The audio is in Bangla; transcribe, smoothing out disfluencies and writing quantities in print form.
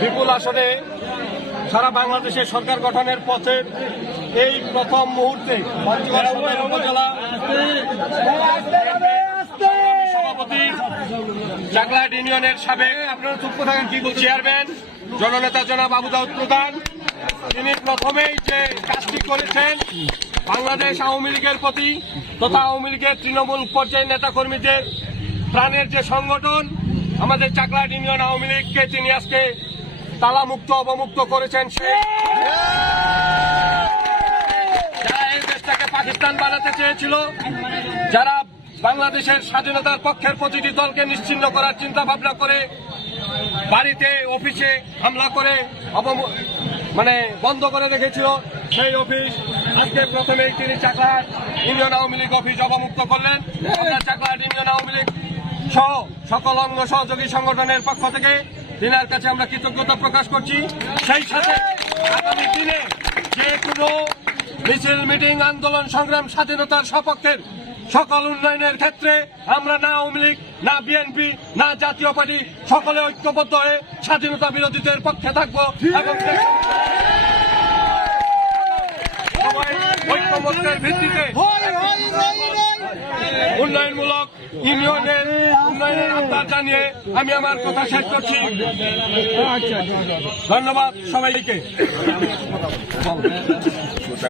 বিপুল আসনে সারা বাংলাদেশের সরকার গঠনের পথে এই প্রথম মুহূর্তে পঞ্চগড় সদর উপজেলা সভাপতি চাকলাহাট ইউনিয়নের সাবেক আপনারা চুপ থাকেন কি চেয়ারম্যান জননেতা জনাব আবু দাউদ প্রধান, তিনি প্রথমেই যে কাজটি করেছেন বাংলাদেশ আওয়ামী লীগের প্রতি তথা আওয়ামী লীগের তৃণমূল পর্যায়ের নেতা কর্মীদের প্রাণের যে সংগঠন আমাদের চাকলাহাট ইউনিয়ন আওয়ামী লীগকে তিনি আজকে তালামুক্ত অবমুক্ত করেছেন। যারা এই দেশটাকে পাকিস্তান বানাতে চেয়েছিল, যারা বাংলাদেশের স্বাধীনতার পক্ষের প্রতিটি দলকে নিশ্চিহ্ন করার চিন্তা ভাবনা করে বাড়িতে অফিসে হামলা করে বন্ধ করে রেখেছিল, সেই অফিস আজকে প্রথমেই তিনি চাকলাহাট ইউনিয়ন আওয়ামী লীগ অফিস অবমুক্ত করলেন। আমরা চাকলাহাট ইউনিয়ন আওয়ামী লীগ সহ সকল অঙ্গ সহযোগী সংগঠনের পক্ষ থেকে তিনার কাছে আমরা কৃতজ্ঞতা প্রকাশ করছি। সেই সাথে আগামী দিনে যে কোনো মিছিল মিটিং আন্দোলন সংগ্রাম স্বাধীনতার সপক্ষের সকল উন্নয়নের ক্ষেত্রে আমরা না আওয়ামী লীগ না বিএনপি না জাতীয় পার্টি সকলে ঐক্যবদ্ধ হয়ে স্বাধীনতা বিরোধীদের পক্ষে থাকবো এবং ঐক্যমত্যের ভিত্তিতে উন্নয়নমূলক ইউনিয়নের উন্নয়নের আহ্বান জানিয়ে আমি আমার কথা শেষ করছি। ধন্যবাদ সবাইকে।